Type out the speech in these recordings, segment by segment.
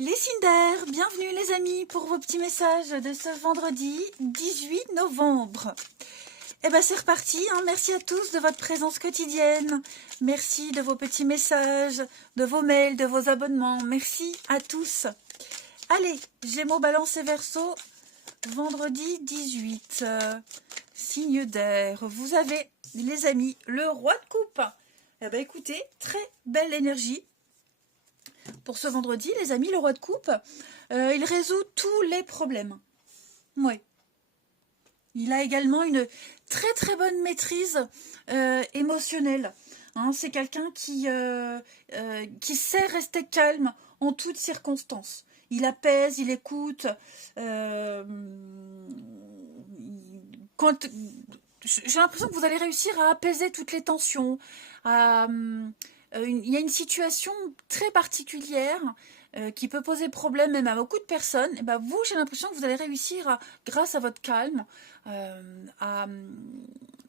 Les Cinder, bienvenue les amis pour vos petits messages de ce vendredi 18 novembre. Eh ben c'est reparti, hein. Merci à tous de votre présence quotidienne. Merci de vos petits messages, de vos mails, de vos abonnements. Merci à tous. Allez, Gémeaux, Balance et Verseau, vendredi 18. Signe d'air. Vous avez, les amis, le roi de coupe. Eh ben écoutez, très belle énergie. Pour ce vendredi, les amis, le roi de coupe, il résout tous les problèmes. Oui. Il a également une très très bonne maîtrise émotionnelle. Hein, c'est quelqu'un qui sait rester calme en toutes circonstances. Il apaise, il écoute. J'ai l'impression que vous allez réussir à apaiser toutes les tensions. Il y a une situation très particulière qui peut poser problème même à beaucoup de personnes. Et ben vous, j'ai l'impression que vous allez réussir, grâce à votre calme, à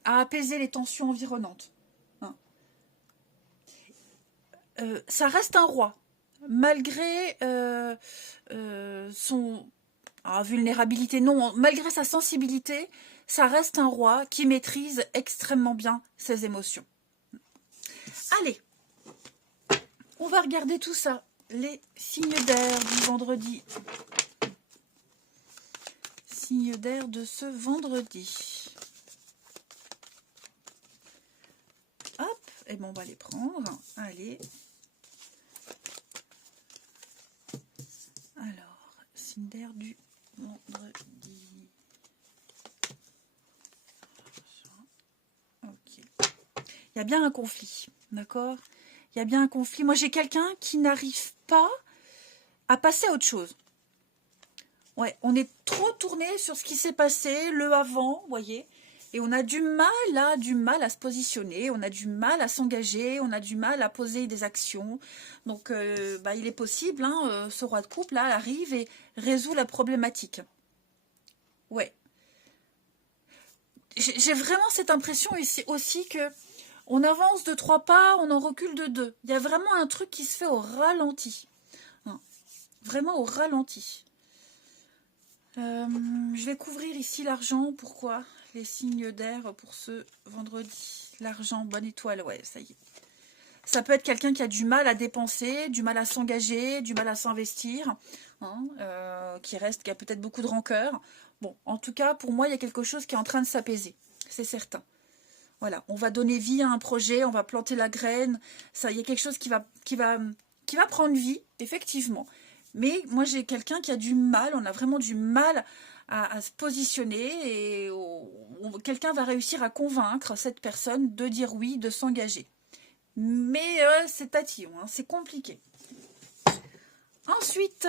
apaiser les tensions environnantes. Hein. Ça reste un roi, malgré son vulnérabilité, non, malgré sa sensibilité, ça reste un roi qui maîtrise extrêmement bien ses émotions. Allez, on va regarder tout ça. Les signes d'air du vendredi. Signes d'air de ce vendredi. Hop, et bon, on va les prendre. Allez. Alors, signes d'air du vendredi. Ok. Il y a bien un conflit, d'accord ? Il y a bien un conflit. Moi, j'ai quelqu'un qui n'arrive pas à passer à autre chose. Ouais, on est trop tourné sur ce qui s'est passé, le avant, vous voyez. Et on a du mal à se positionner, on a du mal à s'engager, on a du mal à poser des actions. Donc, il est possible, hein, ce roi de coupe, là, arrive et résout la problématique. Ouais. J'ai vraiment cette impression ici aussi que on avance de 3 pas, on en recule de 2. Il y a vraiment un truc qui se fait au ralenti. Hein, vraiment au ralenti. Je vais couvrir ici l'argent. Pourquoi? Les signes d'air pour ce vendredi. L'argent, bonne étoile, ouais, ça y est. Ça peut être quelqu'un qui a du mal à dépenser, du mal à s'engager, du mal à s'investir, hein, qui a peut-être beaucoup de rancœur. Bon, en tout cas, pour moi, il y a quelque chose qui est en train de s'apaiser. C'est certain. Voilà, on va donner vie à un projet, on va planter la graine. Ça, il y a quelque chose qui va prendre vie, effectivement. Mais moi, j'ai quelqu'un qui a du mal, on a vraiment du mal à se positionner et quelqu'un va réussir à convaincre cette personne de dire oui, de s'engager. Mais c'est tatillon, hein, c'est compliqué. Ensuite,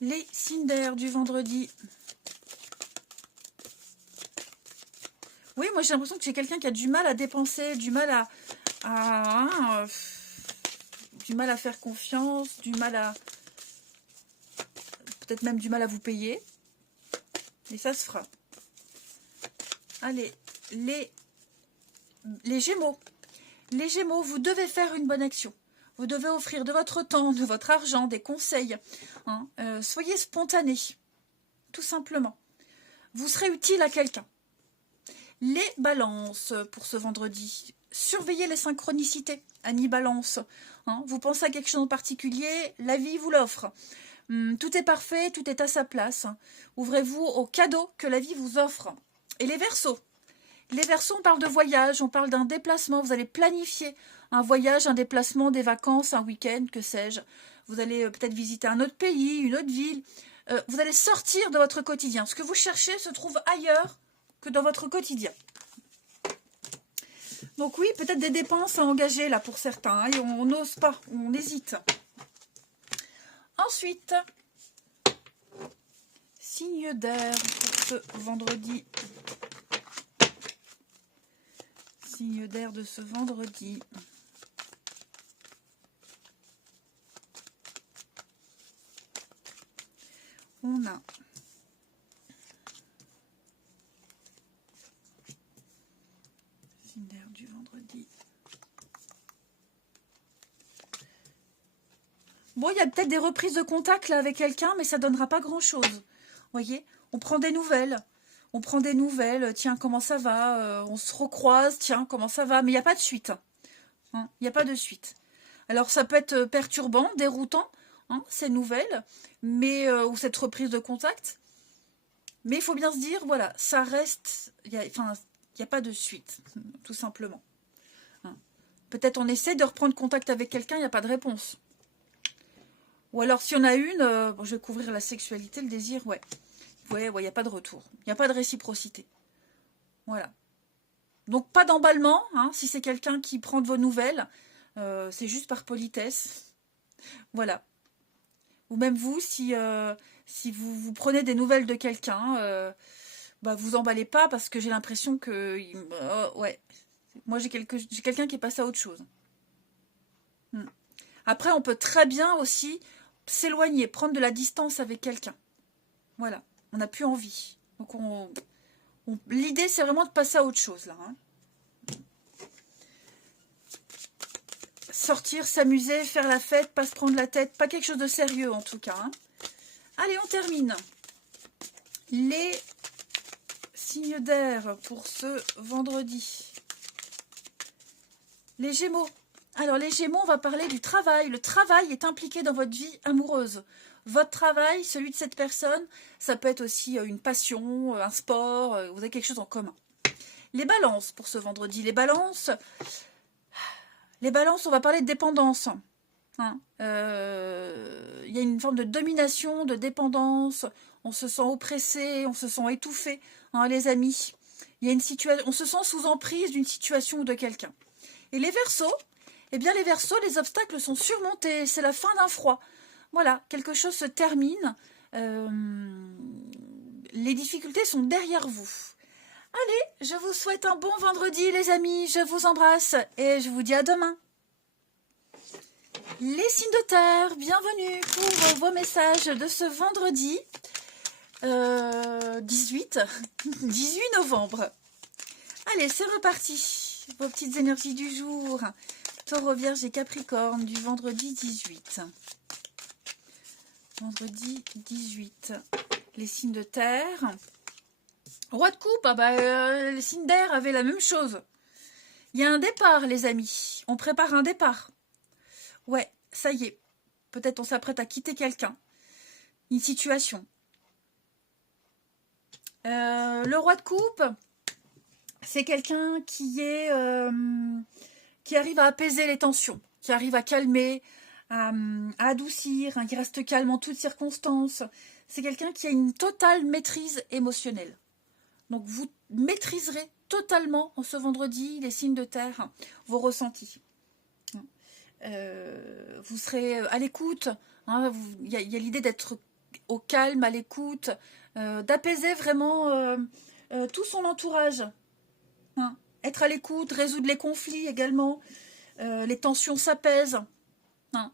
les signes d'air du vendredi. Oui, moi j'ai l'impression que j'ai quelqu'un qui a du mal à dépenser, du mal à faire confiance, du mal à... peut-être même du mal à vous payer. Et ça se fera. Allez, les Gémeaux. Les Gémeaux, vous devez faire une bonne action. Vous devez offrir de votre temps, de votre argent, des conseils. Hein. Soyez spontané, tout simplement. Vous serez utile à quelqu'un. Les balances pour ce vendredi. Surveillez les synchronicités, Annie Balance. Hein, vous pensez à quelque chose en particulier, la vie vous l'offre. Tout est parfait, tout est à sa place. Ouvrez-vous aux cadeaux que la vie vous offre. Et les Verseaux. Les Verseaux, on parle de voyage, on parle d'un déplacement. Vous allez planifier un voyage, un déplacement, des vacances, un week-end, que sais-je. Vous allez peut-être visiter un autre pays, une autre ville. Vous allez sortir de votre quotidien. Ce que vous cherchez se trouve ailleurs que dans votre quotidien. Donc oui, peut-être des dépenses à engager là pour certains, hein, et on n'ose pas, on hésite. Ensuite, signe d'air pour ce vendredi. Signe d'air de ce vendredi. On a signe d'air du vendredi. Bon, il y a peut-être des reprises de contact là avec quelqu'un, mais ça donnera pas grand-chose. Vous voyez, on prend des nouvelles. On prend des nouvelles. Tiens, comment ça va? On se recroise. Tiens, comment ça va? Mais il n'y a pas de suite. Hein, il n'y a pas de suite. Alors, ça peut être perturbant, déroutant, hein, ces nouvelles, mais ou cette reprise de contact. Mais il faut bien se dire, voilà, ça reste... Enfin, il n'y a pas de suite, tout simplement. Hein. Peut-être on essaie de reprendre contact avec quelqu'un, il n'y a pas de réponse. Ou alors, si on a une, bon, je vais couvrir la sexualité, le désir, ouais. Ouais, il n'y a pas de retour. Il n'y a pas de réciprocité. Voilà. Donc, pas d'emballement, hein, si c'est quelqu'un qui prend de vos nouvelles. C'est juste par politesse. Voilà. Ou même vous, si vous prenez des nouvelles de quelqu'un, bah, vous emballez pas parce que j'ai l'impression que... ouais. Moi, j'ai quelqu'un qui est passé à autre chose. Après, on peut très bien aussi s'éloigner, prendre de la distance avec quelqu'un. Voilà. On n'a plus envie. Donc, l'idée, c'est vraiment de passer à autre chose, là. Hein. Sortir, s'amuser, faire la fête, pas se prendre la tête. Pas quelque chose de sérieux, en tout cas. Hein. Allez, on termine. Les signes d'air pour ce vendredi. Les Gémeaux. Alors, les Gémeaux, on va parler du travail. Le travail est impliqué dans votre vie amoureuse. Votre travail, celui de cette personne, ça peut être aussi une passion, un sport, vous avez quelque chose en commun. Les balances pour ce vendredi. Les balances, on va parler de dépendance. Hein. Y a une forme de domination, de dépendance. On se sent oppressé, on se sent étouffé, hein, les amis. Il y a une situation, on se sent sous emprise d'une situation ou de quelqu'un. Et les Verseaux, eh bien les Verseaux, les obstacles sont surmontés. C'est la fin d'un froid. Voilà, quelque chose se termine. Les difficultés sont derrière vous. Allez, je vous souhaite un bon vendredi, les amis. Je vous embrasse et je vous dis à demain. Les signes de terre, bienvenue pour vos messages de ce vendredi 18 novembre. Allez, c'est reparti. Vos petites énergies du jour. Taureau, Vierge et Capricorne du vendredi 18. Vendredi 18. Les signes de terre. Roi de coupe, les signes d'air avaient la même chose. Il y a un départ, les amis. On prépare un départ. Ouais, ça y est. Peut-être on s'apprête à quitter quelqu'un. Une situation. Le roi de coupe, c'est quelqu'un qui arrive à apaiser les tensions, qui arrive à calmer, à adoucir, hein, qui reste calme en toutes circonstances. C'est quelqu'un qui a une totale maîtrise émotionnelle. Donc vous maîtriserez totalement en ce vendredi les signes de terre, vos ressentis. Vous serez à l'écoute. Hein, il y a l'idée d'être au calme, à l'écoute, d'apaiser vraiment tout son entourage. Hein, être à l'écoute, résoudre les conflits également. Les tensions s'apaisent. Hein.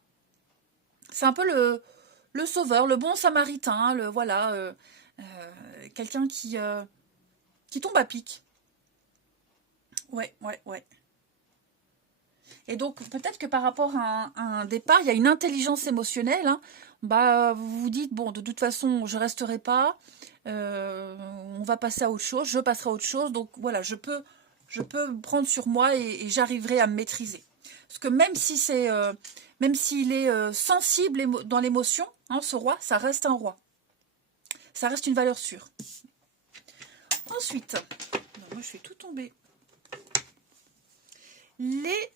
C'est un peu le sauveur, le bon samaritain, quelqu'un qui tombe à pic. Ouais. Et donc, peut-être que par rapport à un départ, il y a une intelligence émotionnelle. Hein. Bah, vous vous dites, bon, de toute façon, je ne resterai pas. On va passer à autre chose. Je passerai à autre chose. Donc, voilà, je peux prendre sur moi et j'arriverai à me maîtriser. Parce que même s'il est sensible dans l'émotion, hein, ce roi, ça reste un roi. Ça reste une valeur sûre. Ensuite, moi, je fais tout tomber. Les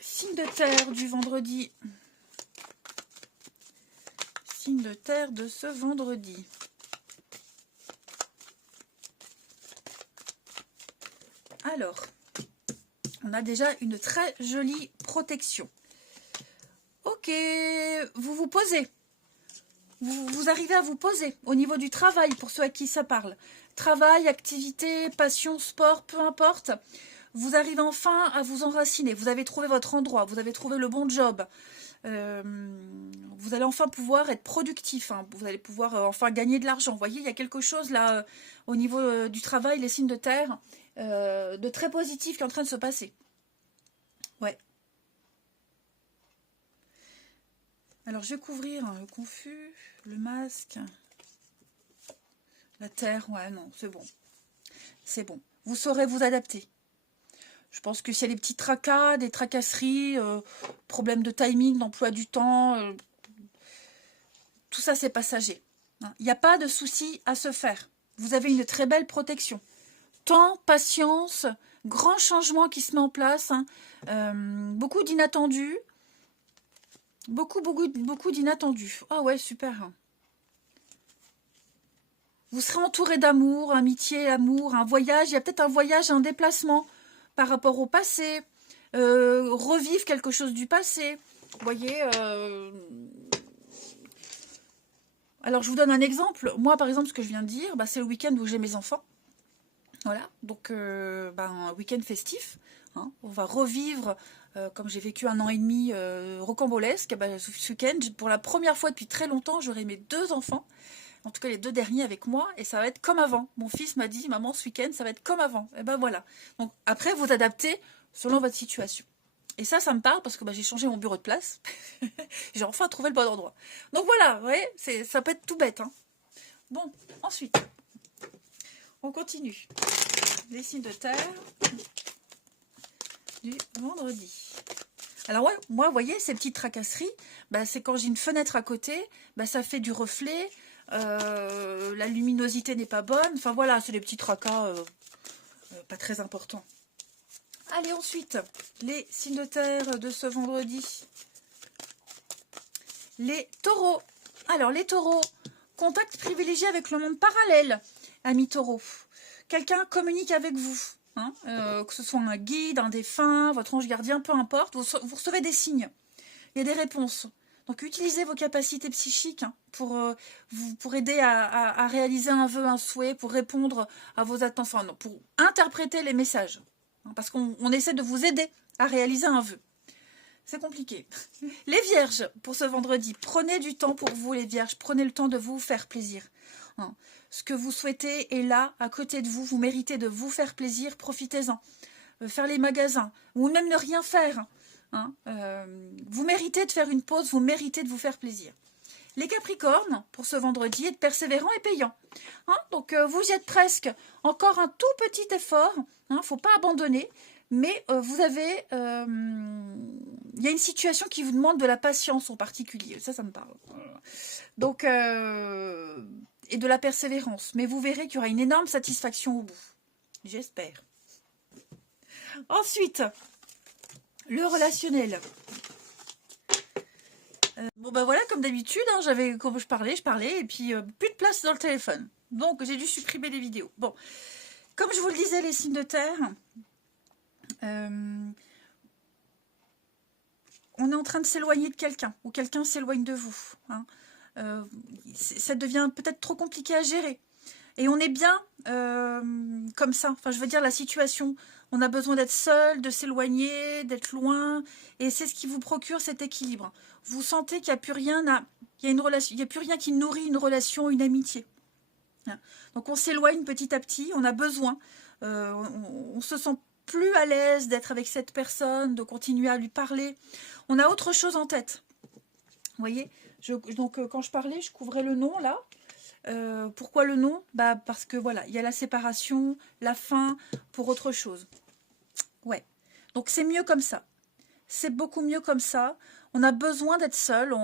signes de terre du vendredi. Signes de terre de ce vendredi. Alors, on a déjà une très jolie protection. Ok, vous vous posez. Vous arrivez à vous poser au niveau du travail, pour ceux à qui ça parle. Travail, activité, passion, sport, peu importe. Vous arrivez enfin à vous enraciner. Vous avez trouvé votre endroit, vous avez trouvé le bon job. Vous allez enfin pouvoir être productif. Hein. Vous allez pouvoir enfin gagner de l'argent. Vous voyez, il y a quelque chose là au niveau du travail, les signes de terre, de très positif qui est en train de se passer. Ouais. Alors, je vais couvrir le confus, le masque, la terre. Ouais, non, c'est bon. C'est bon. Vous saurez vous adapter. Je pense que s'il y a des petits tracas, des tracasseries, problèmes de timing, d'emploi du temps, tout ça, c'est passager. Hein. Il n'y a pas de souci à se faire. Vous avez une très belle protection. Temps, patience, grand changement qui se met en place. Hein. Beaucoup d'inattendus. Beaucoup d'inattendus. Ah ouais, super. Vous serez entouré d'amour, amitié, amour, un voyage. Il y a peut-être un voyage, un déplacement par rapport au passé. Revivre quelque chose du passé. Vous voyez alors, je vous donne un exemple. Moi, par exemple, ce que je viens de dire, bah, c'est le week-end où j'ai mes enfants. Voilà, donc un week-end festif. Hein. On va revivre, comme j'ai vécu 1 an et demi rocambolesque, bah, ce week-end, pour la première fois depuis très longtemps, j'aurai mes 2 enfants. En tout cas, les 2 derniers avec moi, et ça va être comme avant. Mon fils m'a dit, maman, ce week-end, ça va être comme avant. Et ben voilà. Donc, après, vous adaptez selon votre situation. Et ça me parle parce que bah, j'ai changé mon bureau de place. J'ai enfin trouvé le bon endroit. Donc voilà, vous voyez, ça peut être tout bête. Hein. Bon, ensuite, on continue. Les signes de terre du vendredi. Alors ouais, moi, vous voyez, ces petites tracasseries, bah, c'est quand j'ai une fenêtre à côté, bah, ça fait du reflet, la luminosité n'est pas bonne. Enfin voilà, c'est des petits tracas pas très importants. Allez, ensuite, les signes de terre de ce vendredi. Les taureaux. Alors, les taureaux, contact privilégié avec le monde parallèle, amis taureaux. Quelqu'un communique avec vous. Hein, que ce soit un guide, un défunt, votre ange gardien, peu importe. Vous recevez des signes. Il y a des réponses. Donc, utilisez vos capacités psychiques hein, pour aider à réaliser un vœu, un souhait, pour répondre à vos attentes, enfin, non, pour interpréter les messages. Parce qu'on essaie de vous aider à réaliser un vœu. C'est compliqué. Les vierges, pour ce vendredi, prenez du temps pour vous, les vierges. Prenez le temps de vous faire plaisir. Hein. Ce que vous souhaitez est là, à côté de vous. Vous méritez de vous faire plaisir. Profitez-en. Faire les magasins. Ou même ne rien faire. Hein. Vous méritez de faire une pause. Vous méritez de vous faire plaisir. Les Capricornes, pour ce vendredi, êtes persévérants et payants. Hein, donc, vous y êtes presque. Encore un tout petit effort. Il ne faut pas abandonner. Mais vous avez... il y a une situation qui vous demande de la patience en particulier. Ça me parle. Donc, et de la persévérance. Mais vous verrez qu'il y aura une énorme satisfaction au bout. J'espère. Ensuite, le relationnel. Bon ben voilà, comme d'habitude, hein, quand je parlais, et puis plus de place dans le téléphone. Donc j'ai dû supprimer les vidéos. Bon, comme je vous le disais, les signes de terre, on est en train de s'éloigner de quelqu'un, ou quelqu'un s'éloigne de vous. Hein. Ça devient peut-être trop compliqué à gérer. Et on est bien comme ça. Enfin, je veux dire, la situation, on a besoin d'être seul, de s'éloigner, d'être loin. Et c'est ce qui vous procure cet équilibre. Vous sentez qu'il n'y a plus rien il y a une relation, il n'y a plus rien qui nourrit une relation, une amitié. Donc on s'éloigne petit à petit, on a besoin. On se sent plus à l'aise d'être avec cette personne, de continuer à lui parler. On a autre chose en tête. Vous voyez, donc quand je parlais, je couvrais le nom là. Pourquoi le nom? Bah parce que voilà, il y a la séparation, la fin pour autre chose. Ouais. Donc c'est mieux comme ça. C'est beaucoup mieux comme ça. On a besoin d'être seul.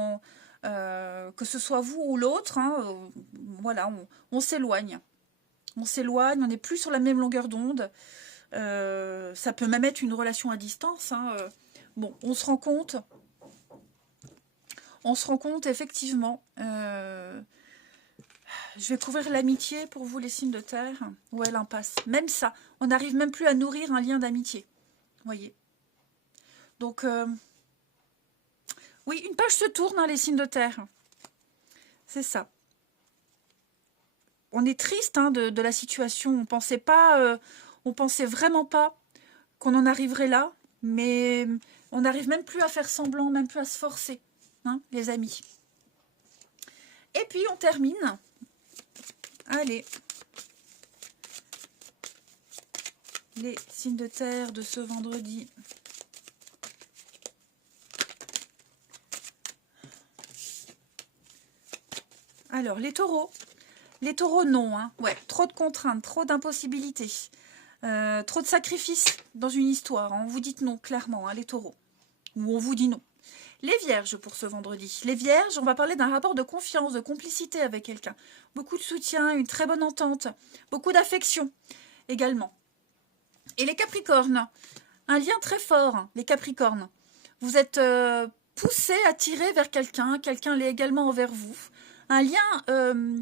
Que ce soit vous ou l'autre, hein, voilà, on s'éloigne. On s'éloigne, on n'est plus sur la même longueur d'onde. Ça peut même être une relation à distance. Hein. Bon, on se rend compte. On se rend compte effectivement. Je vais couvrir l'amitié pour vous, les signes de terre. Ouais, l'impasse. Même ça, on n'arrive même plus à nourrir un lien d'amitié. Voyez. Donc, oui, une page se tourne, hein, les signes de terre. C'est ça. On est triste hein, de la situation. On pensait pas, on pensait vraiment pas qu'on en arriverait là. Mais on n'arrive même plus à faire semblant, même plus à se forcer, hein, les amis. Et puis, on termine. Allez. Les signes de terre de ce vendredi. Alors, les taureaux. Les taureaux, non. Hein. Ouais, trop de contraintes, trop d'impossibilités. Trop de sacrifices dans une histoire. Hein. On vous dit non, clairement, hein, les taureaux. Ou on vous dit non. Les vierges pour ce vendredi. Les vierges, on va parler d'un rapport de confiance, de complicité avec quelqu'un. Beaucoup de soutien, une très bonne entente. Beaucoup d'affection également. Et les capricornes. Un lien très fort, hein, les capricornes. Vous êtes poussé, attiré vers quelqu'un. Quelqu'un l'est également envers vous. Un lien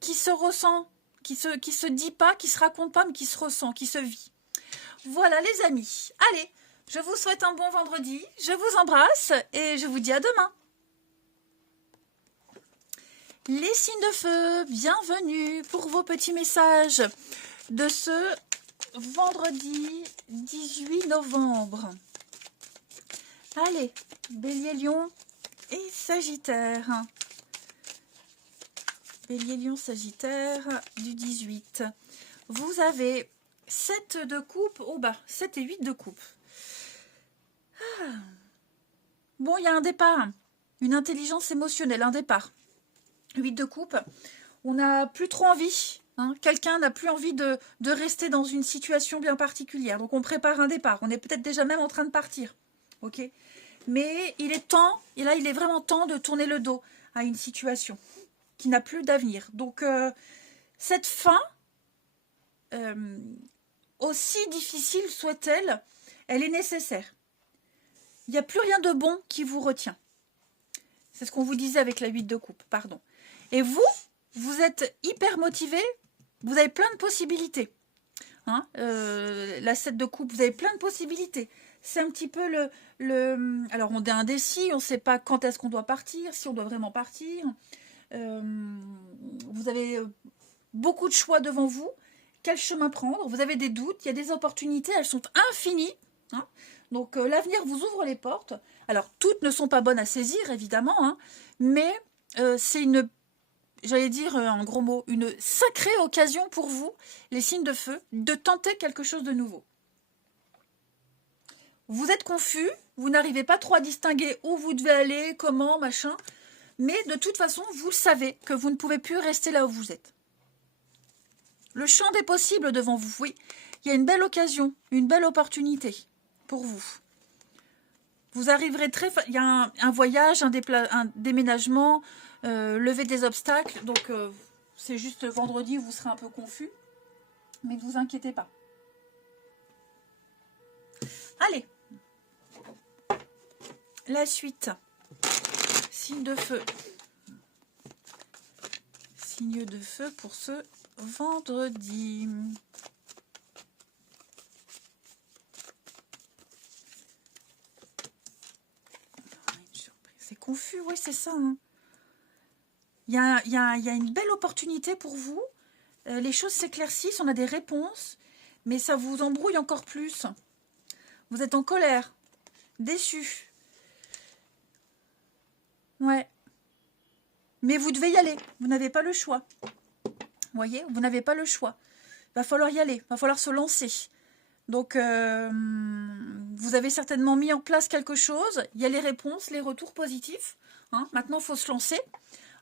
qui se ressent, qui se dit pas, qui se raconte pas, mais qui se ressent, qui se vit. Voilà les amis. Allez, je vous souhaite un bon vendredi. Je vous embrasse et je vous dis à demain. Les signes de feu, bienvenue pour vos petits messages de ce vendredi 18 novembre. Allez, Bélier, Lion et Sagittaire. Bélier, Lion, Sagittaire du 18. Vous avez 7 de coupe au bas, 7 et 8 de coupe. Ah. Bon, il y a un départ, une intelligence émotionnelle, un départ. 8 de coupe, on n'a plus trop envie. Hein, quelqu'un n'a plus envie de rester dans une situation bien particulière. Donc on prépare un départ. On est peut-être déjà même en train de partir. Ok. Mais il est temps, et là il est vraiment temps de tourner le dos à une situation qui n'a plus d'avenir. Donc cette fin, aussi difficile soit-elle, elle est nécessaire. Il n'y a plus rien de bon qui vous retient. C'est ce qu'on vous disait avec la 8 de coupe, pardon. Et vous, vous êtes hyper motivé, vous avez plein de possibilités. Hein, la 7 de coupe, vous avez plein de possibilités. C'est un petit peu alors on est indécis, on ne sait pas quand est-ce qu'on doit partir, si on doit vraiment partir. Vous avez beaucoup de choix devant vous. Quel chemin prendre? Vous avez des doutes, il y a des opportunités, elles sont infinies. Hein. Donc l'avenir vous ouvre les portes. Alors toutes ne sont pas bonnes à saisir, évidemment, hein, mais c'est une, j'allais dire un gros mot, une sacrée occasion pour vous, les signes de feu, de tenter quelque chose de nouveau. Vous êtes confus, vous n'arrivez pas trop à distinguer où vous devez aller, comment, machin, mais de toute façon, vous savez que vous ne pouvez plus rester là où vous êtes. Le champ des possibles devant vous, oui, il y a une belle occasion, une belle opportunité pour vous. Vous arriverez il y a un voyage, un déménagement, lever des obstacles, donc c'est juste vendredi, vous serez un peu confus, mais ne vous inquiétez pas. Allez, la suite, signe de feu. Signe de feu pour ce vendredi. C'est confus, oui, c'est ça. Hein. Il y a une belle opportunité pour vous. Les choses s'éclaircissent, on a des réponses, mais ça vous embrouille encore plus. Vous êtes en colère, déçu. Ouais. Mais vous devez y aller, vous n'avez pas le choix. Vous voyez, vous n'avez pas le choix. Il va falloir y aller, il va falloir se lancer. Donc, vous avez certainement mis en place quelque chose. Il y a les réponses, les retours positifs. Hein. Maintenant, il faut se lancer.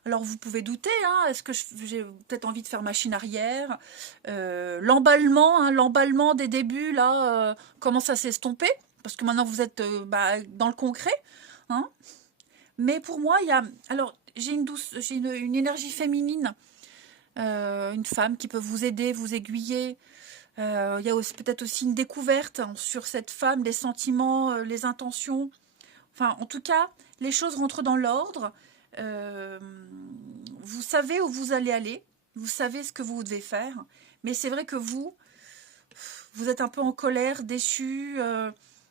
Alors, vous pouvez douter. Hein, est-ce que j'ai peut-être envie de faire machine arrière? L'emballement des débuts, là, commence à s'estomper. Parce que maintenant, vous êtes dans le concret. Hein. Mais pour moi, il y a... Alors, j'ai une énergie féminine. Une femme qui peut vous aider, vous aiguiller. Il y a peut-être aussi une découverte sur cette femme, les sentiments, les intentions. Enfin, en tout cas, les choses rentrent dans l'ordre. Vous savez où vous allez aller. Vous savez ce que vous devez faire. Mais c'est vrai que vous êtes un peu en colère, déçu.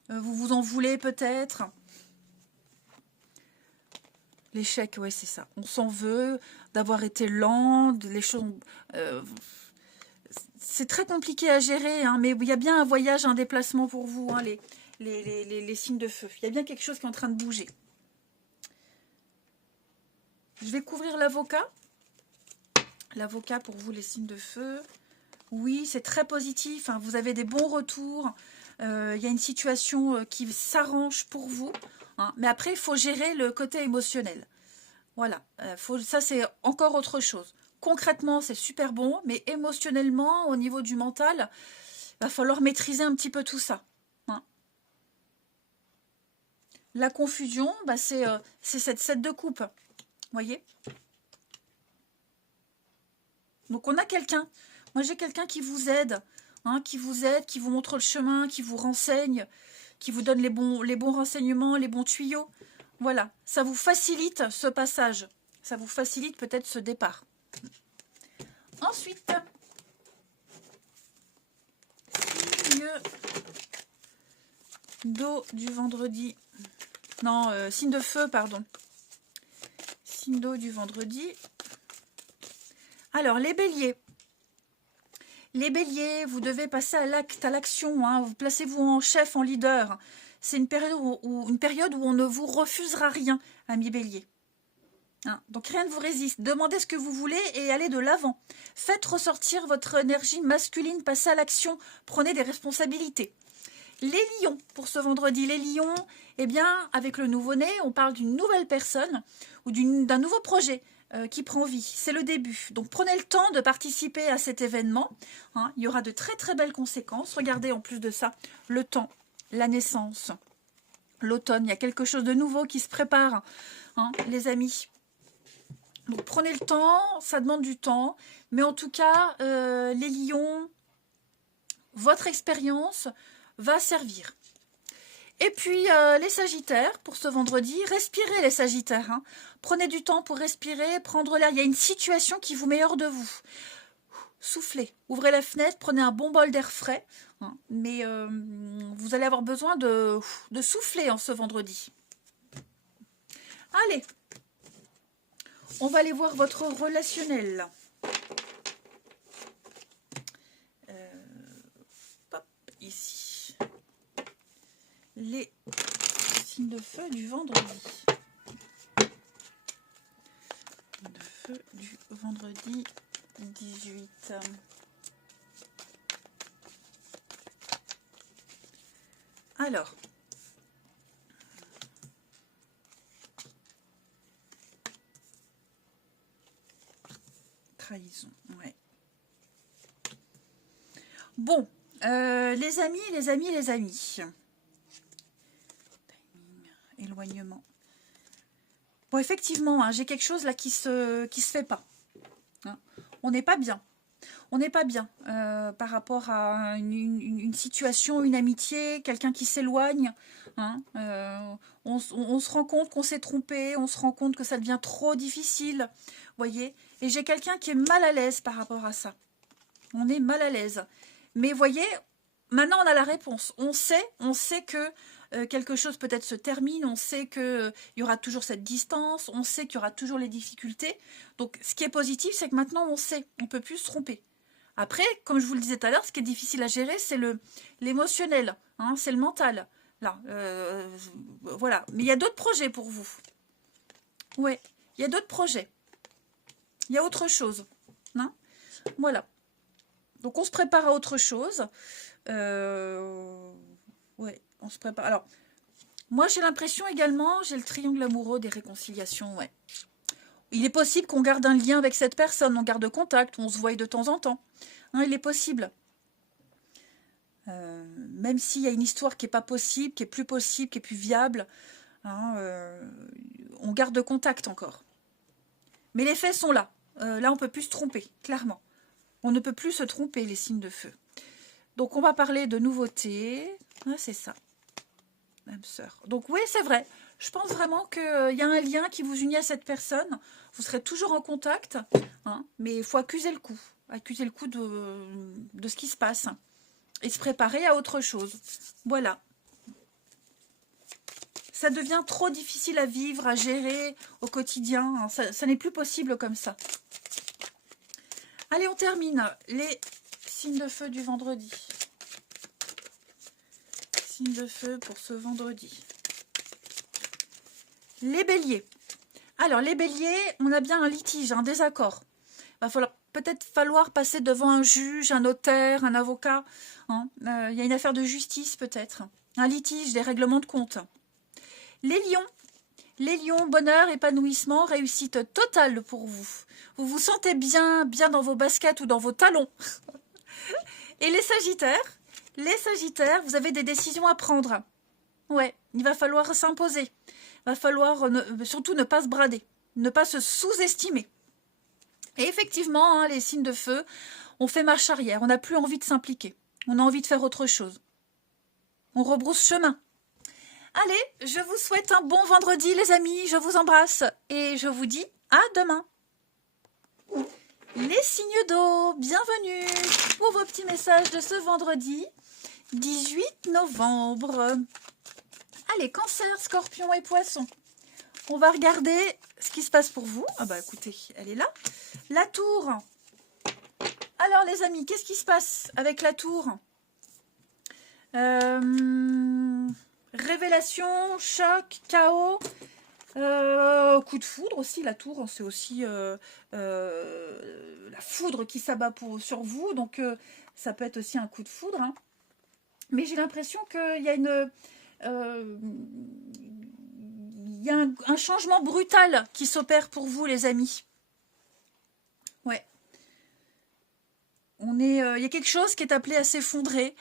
Vous vous en voulez peut-être. L'échec, ouais, c'est ça. On s'en veut d'avoir été lent, les choses... c'est très compliqué à gérer, hein, mais il y a bien un voyage, un déplacement pour vous, hein, les signes de feu. Il y a bien quelque chose qui est en train de bouger. Je vais couvrir l'avocat. L'avocat pour vous, les signes de feu. Oui, c'est très positif. Hein, vous avez des bons retours. Il y a une situation qui s'arrange pour vous. Hein, mais après, il faut gérer le côté émotionnel. Voilà, ça c'est encore autre chose. Concrètement, c'est super bon, mais émotionnellement, au niveau du mental, il va falloir maîtriser un petit peu tout ça. Hein. La confusion, bah, c'est cette 7 de coupe. Vous voyez? Donc on a quelqu'un. Moi j'ai quelqu'un qui vous aide, hein, qui vous montre le chemin, qui vous renseigne, qui vous donne les bons renseignements, les bons tuyaux. Voilà, ça vous facilite ce passage. Ça vous facilite peut-être ce départ. Ensuite, signe d'eau du vendredi. Non, signe de feu, pardon. Signe d'eau du vendredi. Alors, les béliers. Les béliers, vous devez passer à l'acte, à l'action. Hein. Vous placez-vous en chef, en leader. C'est une période où on ne vous refusera rien, amis béliers. Hein. Donc rien ne vous résiste. Demandez ce que vous voulez et allez de l'avant. Faites ressortir votre énergie masculine, passez à l'action, prenez des responsabilités. Les lions, pour ce vendredi, les lions, eh bien, avec le nouveau-né, on parle d'une nouvelle personne ou d'un nouveau projet qui prend vie. C'est le début. Donc prenez le temps de participer à cet événement. Hein. Il y aura de très très belles conséquences. Regardez en plus de ça, le temps, la naissance, l'automne, il y a quelque chose de nouveau qui se prépare, hein, les amis. Donc prenez le temps, ça demande du temps, mais en tout cas, les lions, votre expérience va servir. Et puis les sagittaires, pour ce vendredi, respirez les sagittaires. Hein. Prenez du temps pour respirer, prendre l'air. Il y a une situation qui vous met hors de vous. Soufflez, ouvrez la fenêtre, prenez un bon bol d'air frais. Hein. Mais vous allez avoir besoin de souffler en ce vendredi. Allez, on va aller voir votre relationnel. Hop, ici. Les signes de feu du vendredi. De feu du vendredi 18. Alors. Trahison, ouais. Bon, les amis. Éloignement. Bon, effectivement, hein, j'ai quelque chose là qui se fait pas. Hein. On n'est pas bien. On n'est pas bien par rapport à une situation, une amitié, quelqu'un qui s'éloigne. Hein, on se rend compte qu'on s'est trompé, on se rend compte que ça devient trop difficile. Voyez. Et j'ai quelqu'un qui est mal à l'aise par rapport à ça. On est mal à l'aise. Mais voyez, maintenant on a la réponse. On sait que quelque chose peut-être se termine, on sait qu'il y aura toujours cette distance, on sait qu'il y aura toujours les difficultés. Donc ce qui est positif, c'est que maintenant on sait, on ne peut plus se tromper. Après, comme je vous le disais tout à l'heure, ce qui est difficile à gérer, c'est l'émotionnel, hein, c'est le mental. Là, voilà. Mais il y a d'autres projets pour vous. Ouais, il y a d'autres projets. Il y a autre chose. Hein, voilà. Donc on se prépare à autre chose. Ouais, on se prépare. Alors, moi j'ai l'impression également, j'ai le triangle amoureux des réconciliations, ouais. Il est possible qu'on garde un lien avec cette personne, on garde contact, on se voit de temps en temps. Hein, il est possible. Même s'il y a une histoire qui n'est pas possible, qui est plus possible, qui est plus viable, hein, on garde contact encore. Mais les faits sont là. Là, on ne peut plus se tromper, clairement. On ne peut plus se tromper, les signes de feu. Donc, on va parler de nouveautés. Ah, c'est ça. Même sœur. Donc, oui, c'est vrai. Je pense vraiment qu'il y a un lien qui vous unit à cette personne. Vous serez toujours en contact. Hein, mais il faut accuser le coup. Accuser le coup de ce qui se passe. Et se préparer à autre chose. Voilà. Ça devient trop difficile à vivre, à gérer au quotidien. Ça n'est plus possible comme ça. Allez, on termine. Les signes de feu du vendredi. Signes de feu pour ce vendredi. Les béliers. Alors, les béliers, on a bien un litige, un désaccord. Il va peut-être falloir passer devant un juge, un notaire, un avocat. Hein. Il y a une affaire de justice peut-être. Un litige, des règlements de compte. Les lions. Les lions, bonheur, épanouissement, réussite totale pour vous. Vous vous sentez bien, bien dans vos baskets ou dans vos talons. Et les sagittaires, vous avez des décisions à prendre. Ouais, il va falloir s'imposer. Il va falloir surtout ne pas se brader, ne pas se sous-estimer. Et effectivement, hein, les signes de feu, on fait marche arrière, on n'a plus envie de s'impliquer. On a envie de faire autre chose. On rebrousse chemin. Allez, je vous souhaite un bon vendredi, les amis. Je vous embrasse et je vous dis à demain. Les signes d'eau, bienvenue pour vos petits messages de ce vendredi 18 novembre. Allez, cancer, scorpion et poisson. On va regarder ce qui se passe pour vous. Ah bah écoutez, elle est là. La tour. Alors les amis, qu'est-ce qui se passe avec la tour? Révélation, choc, chaos, coup de foudre aussi. La tour, c'est aussi la foudre qui s'abat sur vous. Donc ça peut être aussi un coup de foudre. Hein. Mais j'ai l'impression qu'il y a un changement brutal qui s'opère pour vous, les amis. Ouais. Il y a quelque chose qui est appelé à s'effondrer.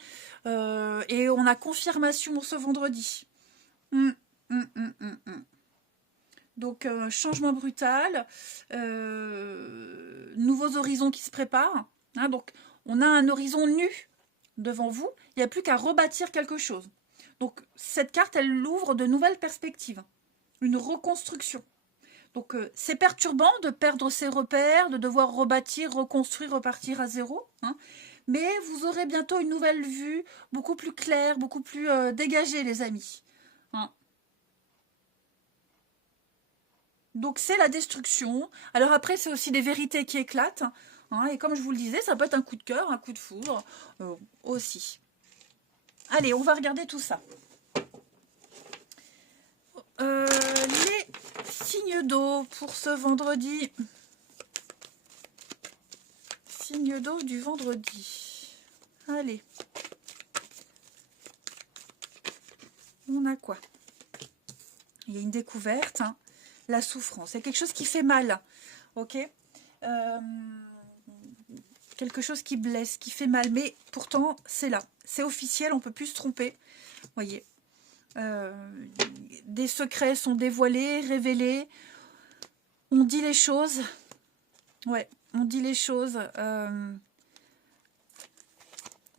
Et on a confirmation ce vendredi. Donc, changement brutal. Nouveaux horizons qui se préparent. Hein, donc, on a un horizon nu devant vous. Il n'y a plus qu'à rebâtir quelque chose. Donc, cette carte, elle ouvre de nouvelles perspectives. Une reconstruction. Donc, c'est perturbant de perdre ses repères, de devoir rebâtir, reconstruire, repartir à zéro. Hein. Mais vous aurez bientôt une nouvelle vue, beaucoup plus claire, beaucoup plus dégagée, les amis. Hein. Donc, c'est la destruction. Alors après, c'est aussi des vérités qui éclatent. Hein. Et comme je vous le disais, ça peut être un coup de cœur, un coup de foudre aussi. Allez, on va regarder tout ça. Les signes d'eau pour ce vendredi. Signe d'eau du vendredi. Allez. On a quoi? Il y a une découverte. Hein. La souffrance. C'est quelque chose qui fait mal. Ok. Quelque chose qui blesse, qui fait mal. Mais pourtant, c'est là. C'est officiel, on ne peut plus se tromper. Voyez. Des secrets sont dévoilés, révélés. On dit les choses. Ouais, on dit les choses.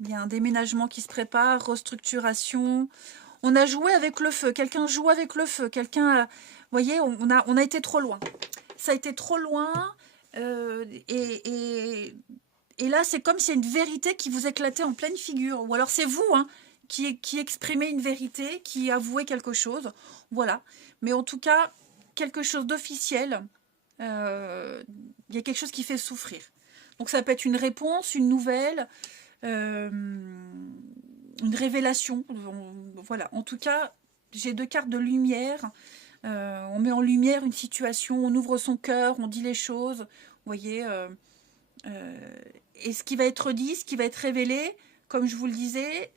Il y a un déménagement qui se prépare, restructuration. On a joué avec le feu. Quelqu'un joue avec le feu. Quelqu'un, vous voyez, on a été trop loin. Ça a été trop loin. Et là, c'est comme s'il y a une vérité qui vous éclatait en pleine figure. Ou alors c'est vous, hein, qui exprimez une vérité, qui avouez quelque chose. Voilà. Mais en tout cas, quelque chose d'officiel. Il y a quelque chose qui fait souffrir. Donc ça peut être une réponse, une nouvelle, une révélation. Voilà. En tout cas, j'ai 2 cartes de lumière. On met en lumière une situation, on ouvre son cœur, on dit les choses. Vous voyez. Et ce qui va être dit, ce qui va être révélé, comme je vous le disais,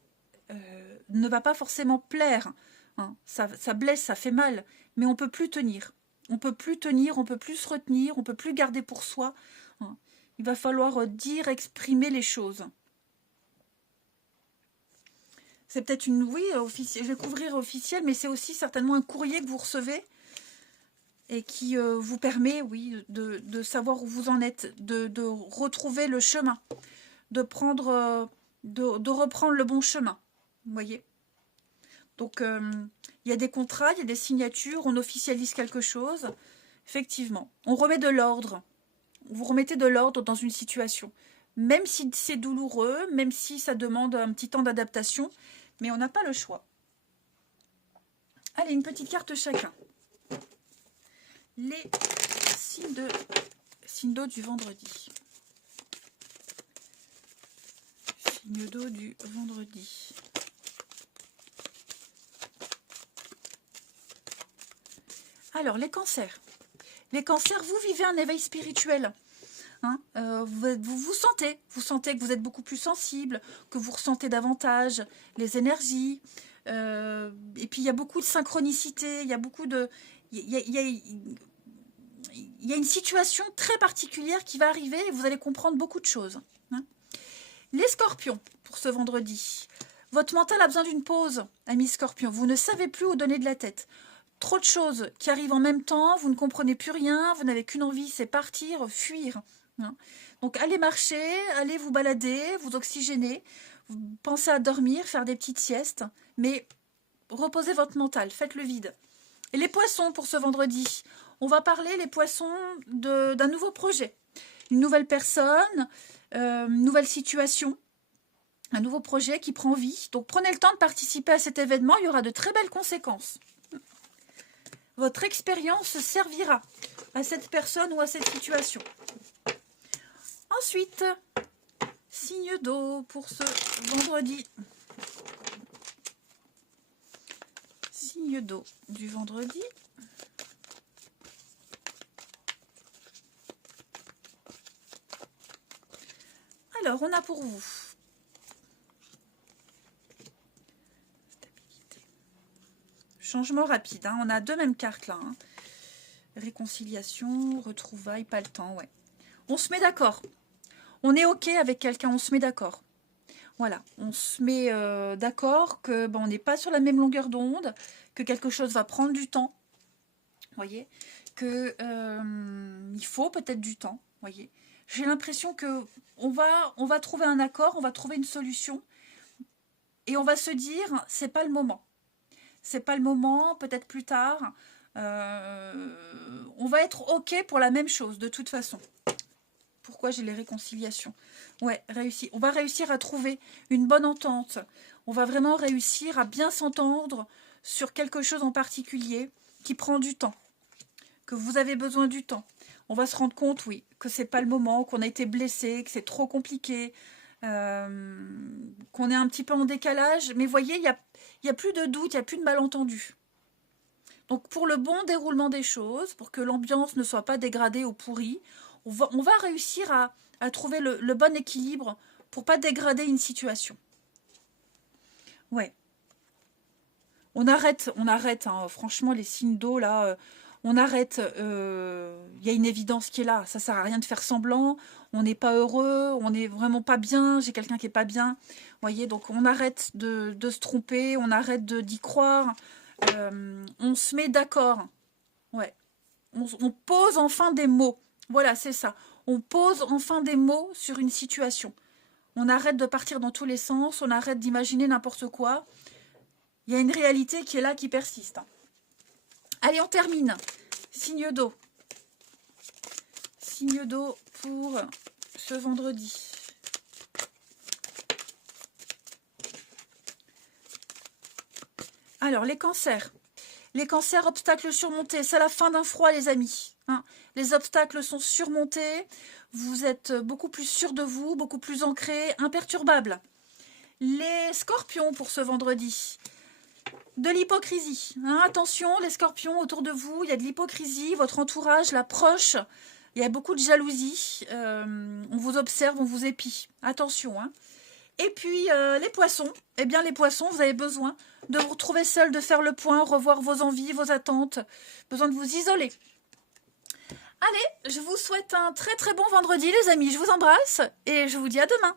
ne va pas forcément plaire. Hein. Ça blesse, ça fait mal, mais on ne peut plus tenir. On ne peut plus tenir, on ne peut plus se retenir, on ne peut plus garder pour soi. Hein. Il va falloir dire, exprimer les choses. C'est peut-être une, oui, officielle, je vais couvrir officielle, mais c'est aussi certainement un courrier que vous recevez et qui vous permet, oui, de savoir où vous en êtes, de retrouver le chemin, de reprendre le bon chemin. Vous voyez? Donc, il y a des contrats, il y a des signatures, on officialise quelque chose. Effectivement, on remet de l'ordre. Vous remettez de l'ordre dans une situation. Même si c'est douloureux, même si ça demande un petit temps d'adaptation, mais on n'a pas le choix. Allez, une petite carte chacun. Les signes d'eau du vendredi. Signe d'eau du vendredi. Alors, les cancers. Les cancers, vous vivez un éveil spirituel. Hein, vous sentez que vous êtes beaucoup plus sensible, que vous ressentez davantage les énergies. Et puis il y a beaucoup de synchronicité, il y a beaucoup de... il y a une situation très particulière qui va arriver et vous allez comprendre beaucoup de choses. Hein. Les scorpions, pour ce vendredi. Votre mental a besoin d'une pause, amis scorpions. Vous ne savez plus où donner de la tête. Trop de choses qui arrivent en même temps, vous ne comprenez plus rien, vous n'avez qu'une envie, c'est partir, fuir. Hein. Donc allez marcher, allez vous balader, vous oxygéner, pensez à dormir, faire des petites siestes, mais reposez votre mental, faites le vide. Et les poissons pour ce vendredi, on va parler, les poissons, d'un nouveau projet. Une nouvelle personne, une nouvelle situation, un nouveau projet qui prend vie. Donc prenez le temps de participer à cet événement, il y aura de très belles conséquences. Votre expérience servira à cette personne ou à cette situation. Ensuite, signe d'eau pour ce vendredi. Signe d'eau du vendredi. Alors, on a pour vous changement rapide. Hein. On a deux mêmes cartes là. Hein. Réconciliation, retrouvailles, pas le temps. Ouais. On se met d'accord. On est OK avec quelqu'un, on se met d'accord. Voilà, on se met d'accord que on n'est pas sur la même longueur d'onde, que quelque chose va prendre du temps. Voyez, que il faut peut-être du temps. Voyez, j'ai l'impression que on va trouver un accord, on va trouver une solution, et on va se dire c'est pas le moment. C'est pas le moment, peut-être plus tard. On va être OK pour la même chose, de toute façon. Pourquoi j'ai les réconciliations? Ouais, réussi. On va réussir à trouver une bonne entente. On va vraiment réussir à bien s'entendre sur quelque chose en particulier qui prend du temps. Que vous avez besoin du temps. On va se rendre compte, oui, que c'est pas le moment, qu'on a été blessé, que c'est trop compliqué, qu'on est un petit peu en décalage. Mais voyez, il y a plus de doute, il n'y a plus de malentendu. Donc pour le bon déroulement des choses, pour que l'ambiance ne soit pas dégradée ou pourrie, on va réussir à trouver le bon équilibre pour pas dégrader une situation. Ouais. On arrête, hein, franchement, les signes d'eau, là, on arrête. Il y a une évidence qui est là. Ça sert à rien de faire semblant. On n'est pas heureux, on n'est vraiment pas bien. J'ai quelqu'un qui est pas bien. Vous voyez, donc on arrête de se tromper, on arrête d'y croire. On se met d'accord. Ouais. On pose enfin des mots. Voilà, c'est ça. On pose enfin des mots sur une situation. On arrête de partir dans tous les sens, on arrête d'imaginer n'importe quoi. Il y a une réalité qui est là, qui persiste. Allez, on termine. Signe d'eau. Signe d'eau pour ce vendredi. Alors, les cancers. Les cancers, obstacles surmontés. C'est la fin d'un froid, les amis. Hein, les obstacles sont surmontés. Vous êtes beaucoup plus sûr de vous, beaucoup plus ancré, imperturbable. Les scorpions pour ce vendredi. De l'hypocrisie. Hein, attention, les scorpions autour de vous, il y a de l'hypocrisie. Votre entourage, l'approche. Il y a beaucoup de jalousie. On vous observe, on vous épie. Attention, hein. Et puis, les poissons. Eh bien, les poissons, vous avez besoin de vous retrouver seul, de faire le point, revoir vos envies, vos attentes. Besoin de vous isoler. Allez, je vous souhaite un très très bon vendredi, les amis. Je vous embrasse et je vous dis à demain.